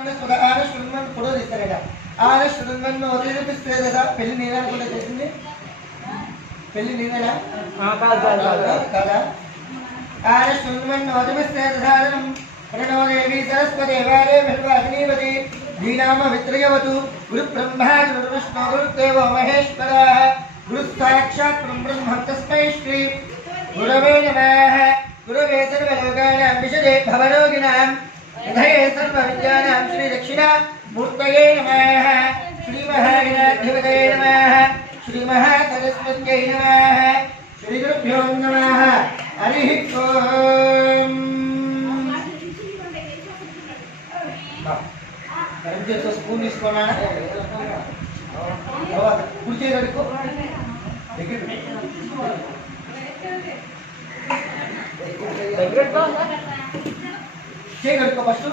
photo తీస్తారట ఆనశ్వరన్మన్ ఓదిపిస్తే కదా పెళ్లి నేనా కూడా చేసింది పెళ్లి నేనా కదా ఆనశ్వరన్మన్ ఓదిపిస్తే దానం ప్రణో దేవి సరస్వతి వారే భర్వాగ్నివతి దీనామ విత్రయవతు గురు బ్రహ్మ గురు విష్ణు గురుదేవో మహేశ్వర గురు సాక్షాత్ బ్రహ్మ తస్మై శ్రీ గురవే నమః గురవే సర్వలోకానాం విషదే భవరోగిణాం हृदये सर्वविद्यानां श्री दक्षिणा मूर्तये नमः श्री महागणाधिपतये नमः श्री महासरस्वत्यै नमः श्री गुरुभ्यो नमः हरिः ओम् तो स्पून తీసుకోనా కుర్చీ కడుకో దగ్గర కడుకో ఫస్ట్